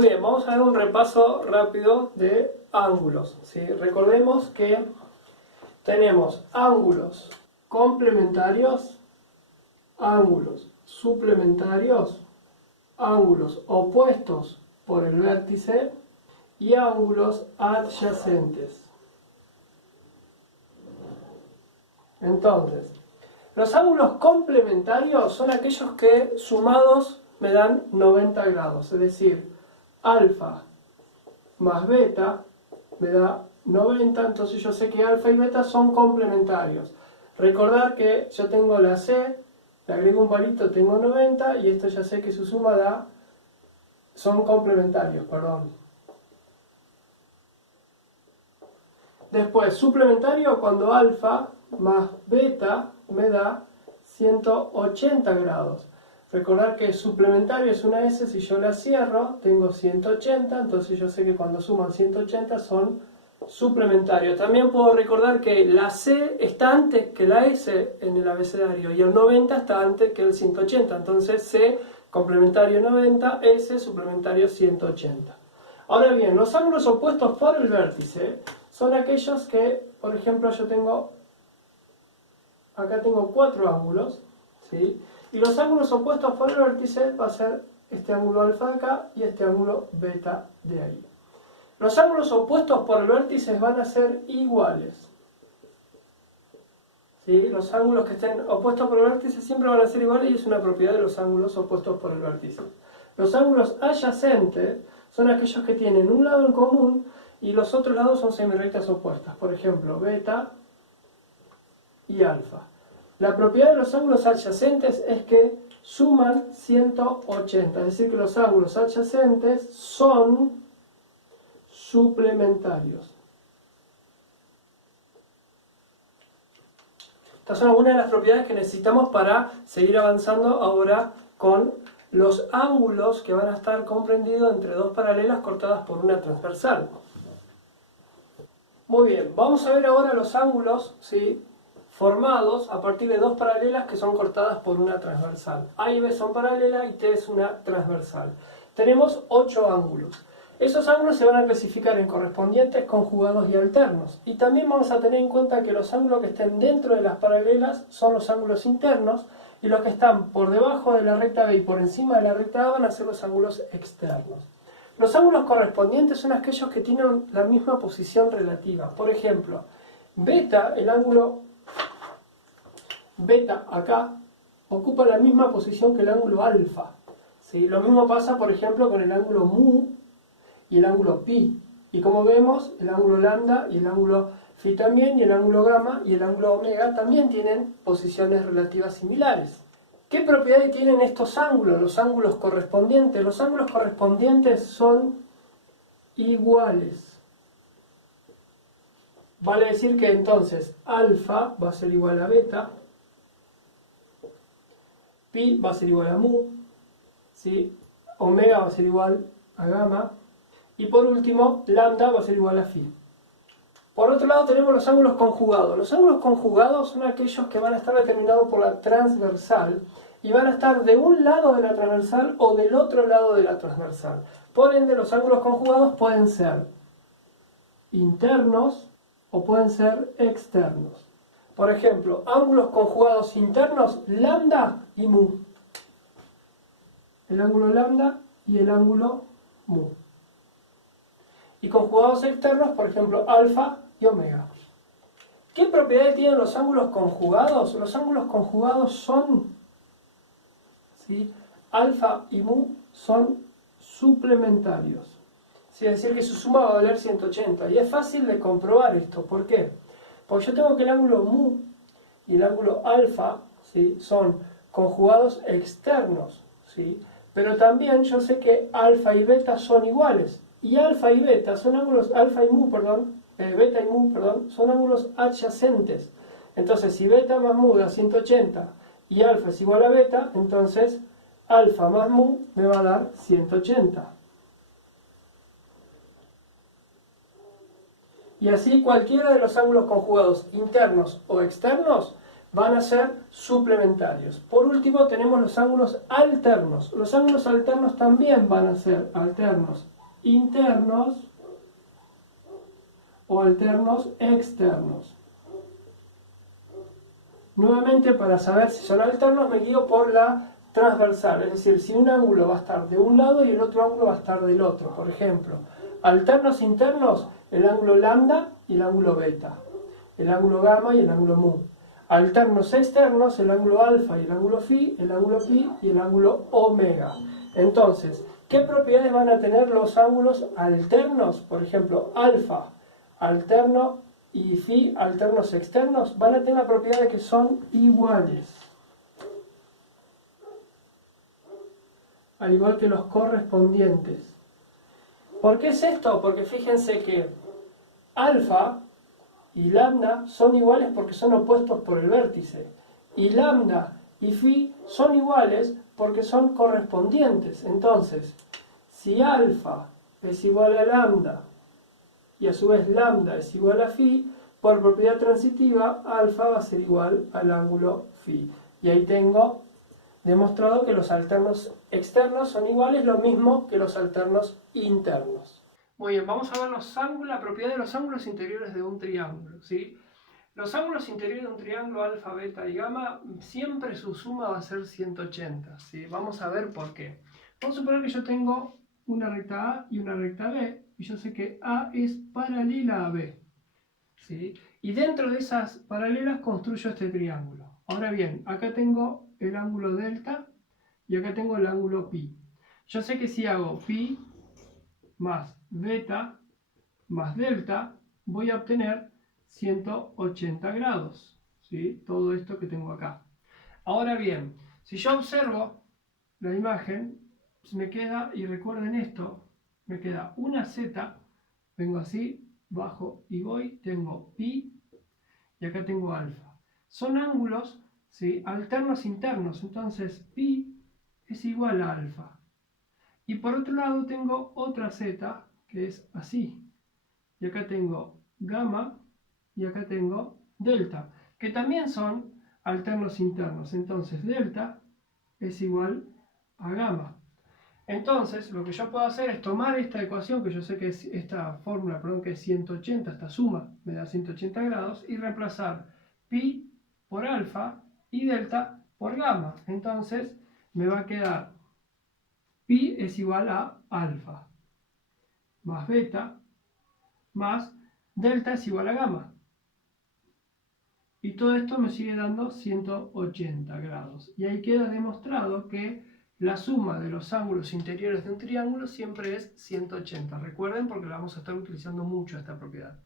Muy bien, vamos a ver un repaso rápido de ángulos, ¿sí? Recordemos que tenemos ángulos complementarios, ángulos suplementarios, ángulos opuestos por el vértice y ángulos adyacentes. Entonces, los ángulos complementarios son aquellos que sumados me dan 90 grados, es decir, alfa más beta me da 90, entonces yo sé que alfa y beta son complementarios. Recordar que yo tengo la C, le agrego un palito, tengo 90 y esto ya sé que su suma son complementarios, perdón. Después, suplementario cuando alfa más beta me da 180 grados. Recordar que suplementario es una S, si yo la cierro, tengo 180, entonces yo sé que cuando suman 180 son suplementarios. También puedo recordar que la C está antes que la S en el abecedario y el 90 está antes que el 180, entonces C complementario 90, S suplementario 180. Ahora bien, los ángulos opuestos por el vértice son aquellos que, por ejemplo, acá tengo 4 ángulos, ¿sí? Y los ángulos opuestos por el vértice va a ser este ángulo alfa de acá y este ángulo beta de ahí. Los ángulos opuestos por el vértice van a ser iguales, ¿sí? Los ángulos que estén opuestos por el vértice siempre van a ser iguales y es una propiedad de los ángulos opuestos por el vértice. Los ángulos adyacentes son aquellos que tienen un lado en común y los otros lados son semirrectas opuestas. Por ejemplo, beta y alfa. La propiedad de los ángulos adyacentes es que suman 180, es decir que los ángulos adyacentes son suplementarios. Estas son algunas de las propiedades que necesitamos para seguir avanzando ahora con los ángulos que van a estar comprendidos entre dos paralelas cortadas por una transversal. Muy bien, vamos a ver ahora los ángulos, ¿sí?, formados a partir de dos paralelas que son cortadas por una transversal. A y B son paralelas y T es una transversal. Tenemos 8 ángulos. Esos ángulos se van a clasificar en correspondientes, conjugados y alternos. Y también vamos a tener en cuenta que los ángulos que estén dentro de las paralelas son los ángulos internos y los que están por debajo de la recta B y por encima de la recta A van a ser los ángulos externos. Los ángulos correspondientes son aquellos que tienen la misma posición relativa. Por ejemplo, beta, el ángulo beta acá, ocupa la misma posición que el ángulo alfa, ¿sí? Lo mismo pasa, por ejemplo, con el ángulo mu y el ángulo pi. Y como vemos, el ángulo lambda y el ángulo phi también, y el ángulo gamma y el ángulo omega también tienen posiciones relativas similares. ¿Qué propiedades tienen estos ángulos, los ángulos correspondientes? Los ángulos correspondientes son iguales. Vale decir que entonces alfa va a ser igual a beta, pi va a ser igual a mu, ¿sí?, omega va a ser igual a gamma, y por último, lambda va a ser igual a phi. Por otro lado tenemos los ángulos conjugados. Los ángulos conjugados son aquellos que van a estar determinados por la transversal y van a estar de un lado de la transversal o del otro lado de la transversal. Por ende, los ángulos conjugados pueden ser internos o pueden ser externos. Por ejemplo, ángulos conjugados internos, lambda y mu. El ángulo lambda y el ángulo mu. Y conjugados externos, por ejemplo, alfa y omega. ¿Qué propiedades tienen los ángulos conjugados? Los ángulos conjugados son, ¿sí?, alfa y mu son suplementarios. ¿Sí? Es decir, que su suma va a valer 180. Y es fácil de comprobar esto. ¿Por qué? Porque yo tengo que el ángulo mu y el ángulo alfa, ¿sí?, son conjugados externos, ¿sí?, pero también yo sé que alfa y beta son iguales. Y alfa y beta son ángulos, beta y mu, son ángulos adyacentes. Entonces, si beta más mu da 180 y alfa es igual a beta, entonces alfa más mu me va a dar 180. Y así cualquiera de los ángulos conjugados internos o externos van a ser suplementarios. Por último tenemos los ángulos alternos. Los ángulos alternos también van a ser alternos internos o alternos externos. Nuevamente, para saber si son alternos me guío por la transversal, es decir, si un ángulo va a estar de un lado y el otro ángulo va a estar del otro. Por ejemplo, alternos internos, el ángulo lambda y el ángulo beta, el ángulo gamma y el ángulo mu. Alternos externos, el ángulo alfa y el ángulo phi, el ángulo pi y el ángulo omega. Entonces, ¿qué propiedades van a tener los ángulos alternos? Por ejemplo, alfa, alterno y phi, alternos externos, van a tener la propiedad de que son iguales. Al igual que los correspondientes. ¿Por qué es esto? Porque fíjense que alfa y lambda son iguales porque son opuestos por el vértice. Y lambda y phi son iguales porque son correspondientes. Entonces, si alfa es igual a lambda y a su vez lambda es igual a phi, por propiedad transitiva, alfa va a ser igual al ángulo phi. Y ahí tengo demostrado que los alternos externos son iguales, lo mismo que los alternos internos. Muy bien, vamos a ver la propiedad de los ángulos interiores de un triángulo, ¿sí? Los ángulos interiores de un triángulo alfa, beta y gamma, siempre su suma va a ser 180, ¿sí? Vamos a ver por qué. Vamos a suponer que yo tengo una recta A y una recta B, y yo sé que A es paralela a B, ¿sí? Y dentro de esas paralelas construyo este triángulo. Ahora bien, acá tengo el ángulo delta y acá tengo el ángulo pi. Yo sé que si hago pi más beta más delta, voy a obtener 180 grados, ¿sí? Todo esto que tengo acá. Ahora bien, si yo observo la imagen, me queda, y recuerden esto, me queda una z, vengo así, bajo y voy, tengo pi y acá tengo alfa. Son ángulos, ¿sí?, alternos internos, entonces pi es igual a alfa. Y por otro lado tengo otra z que es así. Y acá tengo gamma y acá tengo delta, que también son alternos internos. Entonces delta es igual a gamma. Entonces lo que yo puedo hacer es tomar esta ecuación, que yo sé que es esta fórmula, perdón, que es 180, esta suma me da 180 grados, y reemplazar pi por alfa y delta por gamma. Entonces me va a quedar pi es igual a alfa más beta más delta es igual a gamma. Y todo esto me sigue dando 180 grados. Y ahí queda demostrado que la suma de los ángulos interiores de un triángulo siempre es 180. Recuerden, porque la vamos a estar utilizando mucho esta propiedad.